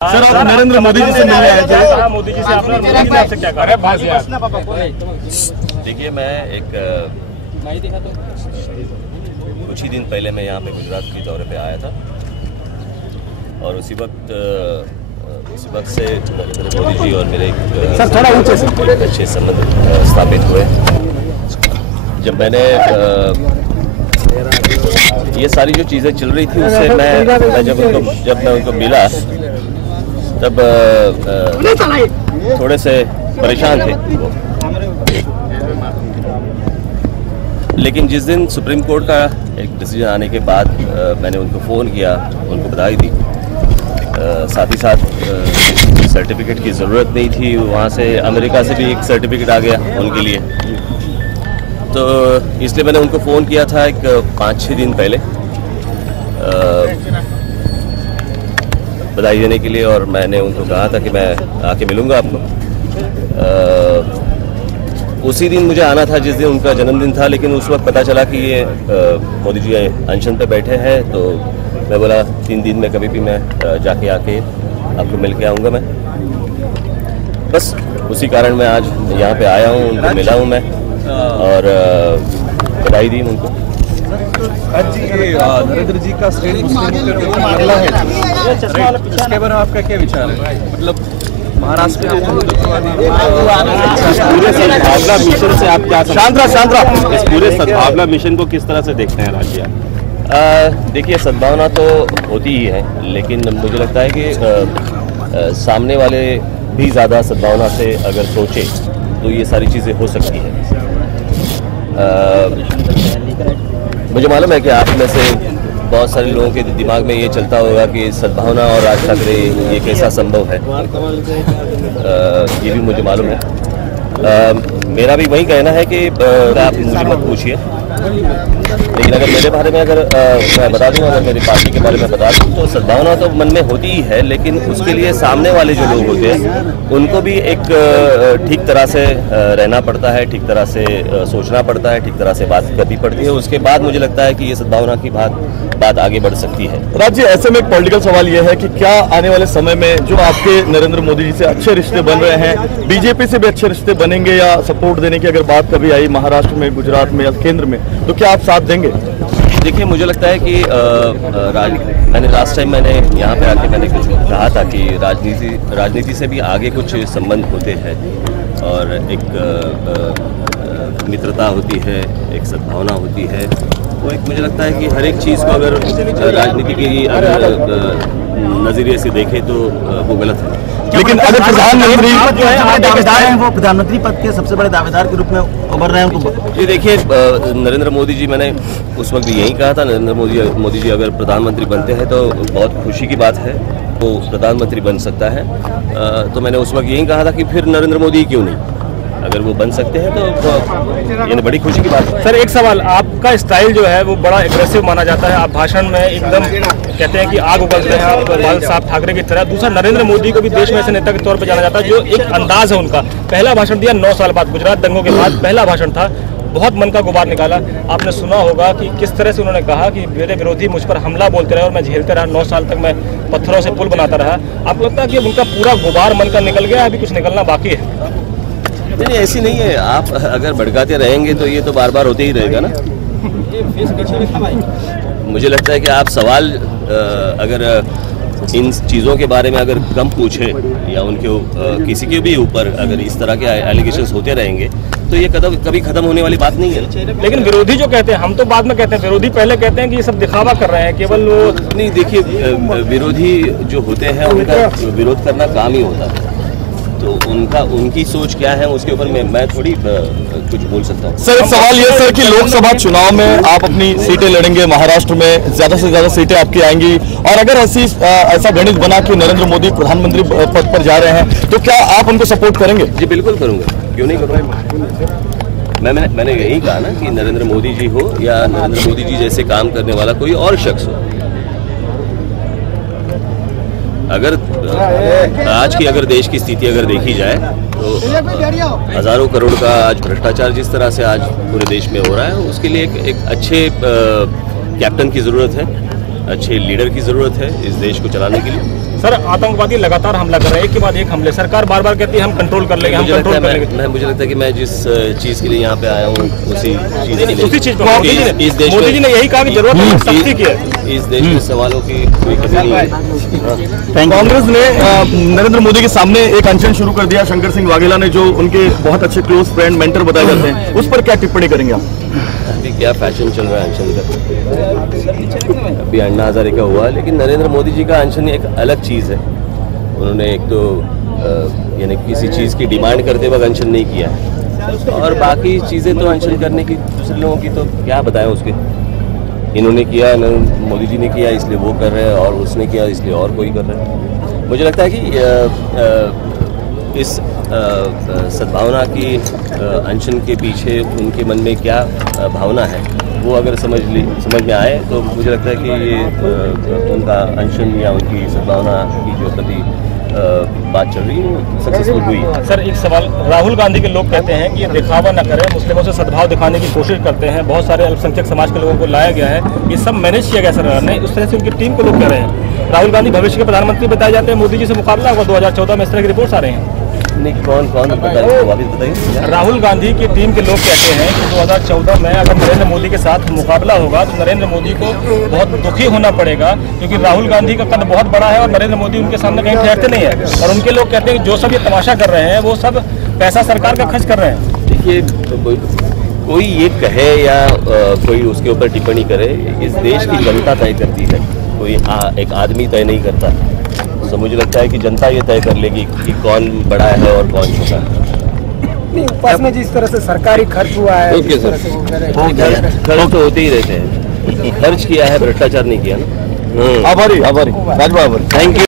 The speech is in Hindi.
सर, आप नरेंद्र मोदी जी से मिलने आए थे। मोदी जी से आपसे क्या कह रहे हैं? देखिए, मैं कुछ ही दिन पहले मैं यहाँ पे गुजरात के दौरे पे आया था और उसी वक्त से नरेंद्र मोदी जी और मेरे एक अच्छे संबंध स्थापित हुए। जब मैंने ये सारी जो चीज़ें चल रही थी उससे मैं जब मैं उनको मिला तब थोड़े से परेशान थे वो। लेकिन जिस दिन सुप्रीम कोर्ट का एक डिसीजन आने के बाद मैंने उनको फ़ोन किया, उनको बधाई दी, साथ ही साथ सर्टिफिकेट की ज़रूरत नहीं थी, वहाँ से अमेरिका से भी एक सर्टिफिकेट आ गया उनके लिए। तो इसलिए मैंने उनको फ़ोन किया था एक 5-6 दिन पहले बधाई देने के लिए, और मैंने उनको कहा था कि मैं आके मिलूँगा आपको। उसी दिन मुझे आना था जिस दिन उनका जन्मदिन था, लेकिन उस वक्त पता चला कि ये मोदी जी अनशन पे बैठे हैं। तो मैं बोला 3 दिन में कभी भी मैं जाके आके आपको मिल के आऊँगा मैं। बस उसी कारण मैं आज यहाँ पे आया हूँ, उनको मिला हूँ मैं और बधाई दी उनको। आज जी नरेंद्र जी का स्टेट मामला है, इसके बारे में आपका क्या विचार है? मतलब महाराष्ट्र में पूरे सद्भावना मिशन से आप क्या इस पूरे सद्भावना मिशन को किस तरह से देखते हैं राज्य? देखिए, सद्भावना तो होती ही है, लेकिन मुझे लगता है कि सामने वाले भी ज़्यादा सद्भावना से अगर सोचे तो ये सारी चीज़ें हो सकती हैं। मुझे मालूम है कि आप में से बहुत सारे लोगों के दिमाग में ये चलता होगा कि सद्भावना और राज ठाकरे ये कैसा संभव है। ये भी मुझे मालूम है। मेरा भी वही कहना है कि आप मुझे मत पूछिए, लेकिन अगर मेरे बारे में मैं बता दूं, अगर मेरी पार्टी के बारे में बता दूं, तो सद्भावना तो मन में होती ही है, लेकिन उसके लिए सामने वाले जो लोग होते हैं उनको भी एक ठीक तरह से रहना पड़ता है, ठीक तरह से सोचना पड़ता है, ठीक तरह से बात करनी पड़ती है। उसके बाद मुझे लगता है कि ये सद्भावना की बात आगे बढ़ सकती है। राज्य, ऐसे में एक पॉलिटिकल सवाल ये है कि क्या आने वाले समय में जो आपके नरेंद्र मोदी जी से अच्छे रिश्ते बन रहे हैं, बीजेपी से भी अच्छे रिश्ते बनेंगे, या सपोर्ट देने की अगर बात कभी आई महाराष्ट्र में, गुजरात में या केंद्र में, तो क्या आप साथ देंगे? देखिए, मुझे लगता है कि मैंने लास्ट टाइम यहाँ पे आके मैंने कुछ कहा था कि राजनीति से भी आगे कुछ संबंध होते हैं और एक मित्रता होती है, एक सद्भावना होती है। वो एक मुझे लगता है कि हर एक चीज़ को अगर राजनीति की नज़रिए से देखें तो वो गलत है। लेकिन अगर प्रधानमंत्री जो है दावेदार हैं, वो प्रधानमंत्री पद के सबसे बड़े दावेदार के रूप में उभर रहे हैं, तो ये देखिए, नरेंद्र मोदी जी, मैंने उस वक्त यही कहा था, नरेंद्र मोदी जी अगर प्रधानमंत्री बनते हैं तो बहुत खुशी की बात है, वो प्रधानमंत्री बन सकता है। तो मैंने उस वक्त यही कहा था कि फिर नरेंद्र मोदी क्यों नहीं, अगर वो बन सकते हैं तो ये बड़ी खुशी की बात है। सर, एक सवाल, आपका स्टाइल जो है वो बड़ा एग्रेसिव माना जाता है, आप भाषण में एकदम कहते हैं कि आग उगलते हैं आप, बाल साहब ठाकरे की तरह। दूसरा, नरेंद्र मोदी को भी देश में ऐसे नेता के तौर पर जाना जाता है, जो एक अंदाज है उनका। पहला भाषण दिया 9 साल बाद, गुजरात दंगों के बाद पहला भाषण था, बहुत मन का गुबार निकाला। आपने सुना होगा कि किस तरह से उन्होंने कहा कि मेरे विरोधी मुझ पर हमला बोलते रहे और मैं झेलते रहा, 9 साल तक मैं पत्थरों से पुल बनाता रहा। आपको लगता है कि उनका पूरा गुबार मन का निकल गया, अभी कुछ निकलना बाकी है? नहीं, ऐसी नहीं है। आप अगर भड़काते रहेंगे तो ये तो बार बार होते ही रहेगा ना। मुझे लगता है कि आप सवाल अगर इन चीज़ों के बारे में अगर कम पूछें या उनके किसी के भी ऊपर अगर इस तरह के एलिगेशंस होते रहेंगे तो ये कभी खत्म होने वाली बात नहीं है। लेकिन विरोधी जो कहते हैं, हम तो बाद में कहते हैं, विरोधी पहले कहते हैं कि ये सब दिखावा कर रहे हैं, केवल वो नहीं। देखिए, विरोधी जो होते हैं उनका विरोध करना काम ही होता है, तो उनकी सोच क्या है उसके ऊपर मैं थोड़ी कुछ बोल सकता हूँ। सर, सवाल ये सर कि लोकसभा चुनाव में आप अपनी सीटें लड़ेंगे, महाराष्ट्र में ज्यादा से ज्यादा सीटें आपकी आएंगी, और अगर ऐसा गणित बना कि नरेंद्र मोदी प्रधानमंत्री पद पर जा रहे हैं तो क्या आप उनको सपोर्ट करेंगे? जी बिल्कुल करूँगा, क्यों नहीं करूँगा। मैंने यही कहा ना कि नरेंद्र मोदी जी हो या नरेंद्र मोदी जी जैसे काम करने वाला कोई और शख्स हो, अगर आज की अगर देश की स्थिति अगर देखी जाए तो हजारों करोड़ का आज भ्रष्टाचार जिस तरह से आज पूरे देश में हो रहा है, उसके लिए एक अच्छे कैप्टन की ज़रूरत है, अच्छे लीडर की ज़रूरत है इस देश को चलाने के लिए। सर आतंकवादी लगातार हमला कर रहे हैं, एक के बाद एक हमले। सरकार बार बार कहती है हम कंट्रोल कर लेंगे, हम कंट्रोल कर लेंगे। मुझे लगता है कि मैं जिस चीज़ के लिए यहाँ पे आया हूँ उसी चीज़ पर मोदी जी ने यही कहा कि जरूरत है सख्ती की है। इस देश में सवालों की कोई कमी नहीं है। कांग्रेस ने नरेंद्र मोदी के सामने एक अनशन शुरू कर दिया। शंकर सिंह वाघेला ने, जो उनके बहुत अच्छे क्लोज फ्रेंड मेंटर बताए जाते हैं, उस पर क्या टिप्पणी करेंगे आप? अभी क्या फैशन चल रहा है अनशन का? अभी अन्ना हजारे का हुआ, लेकिन नरेंद्र मोदी जी का अनशन एक अलग चीज़ है। उन्होंने एक तो यानी किसी चीज़ की डिमांड करते वक्त अनशन नहीं किया, और बाकी चीज़ें तो अनशन करने की दूसरे लोगों की तो क्या बताएं उसके। इन्होंने किया, मोदी जी ने किया इसलिए वो कर रहे हैं, और उसने किया इसलिए और कोई कर रहा है। मुझे लगता है कि इस सद्भावना की अनशन के पीछे उनके मन में क्या भावना है, वो अगर समझ में आए तो मुझे लगता है कि ये उनका अनशन या उनकी सद्भावना की जो कभी बात चल रही है वो सक्सेसफुल हुई। सर एक सवाल, राहुल गांधी के लोग कहते हैं कि ये दिखावा न करें, मुस्लिमों से सद्भाव दिखाने की कोशिश करते हैं, बहुत सारे अल्पसंख्यक समाज के लोगों को लाया गया है, ये सब मैनेज किया गया सरकार ने, उस तरह से उनकी टीम को लोग कह रहे हैं। राहुल गांधी भविष्य के प्रधानमंत्री बताए जाते हैं, मोदी जी से मुकाबला होगा 2014 में, इस तरह की रिपोर्ट्स आ रही हैं। नहीं, कौन बताइए। राहुल गांधी की टीम के लोग कहते हैं कि 2014 में अगर नरेंद्र मोदी के साथ मुकाबला होगा तो नरेंद्र मोदी को बहुत दुखी होना पड़ेगा, क्योंकि राहुल गांधी का कद बहुत बड़ा है और नरेंद्र मोदी उनके सामने कहीं ठहरते नहीं है। और उनके लोग कहते हैं कि जो सब ये तमाशा कर रहे हैं वो सब पैसा सरकार का खर्च कर रहे हैं। देखिए, कोई ये कहे या कोई उसके ऊपर टिप्पणी करे, इस देश की जनता तय करती है, कोई एक आदमी तय नहीं करता। तो मुझे लगता है कि जनता ये तय कर लेगी कि कौन बड़ा है और कौन छोटा है। उपवास में जिस तरह से सरकारी खर्च हुआ है, ओके सर, खर्च तो होते ही रहते हैं। खर्च किया है, भ्रष्टाचार नहीं किया ना। आभारी राजभा, आभारी, थैंक यू।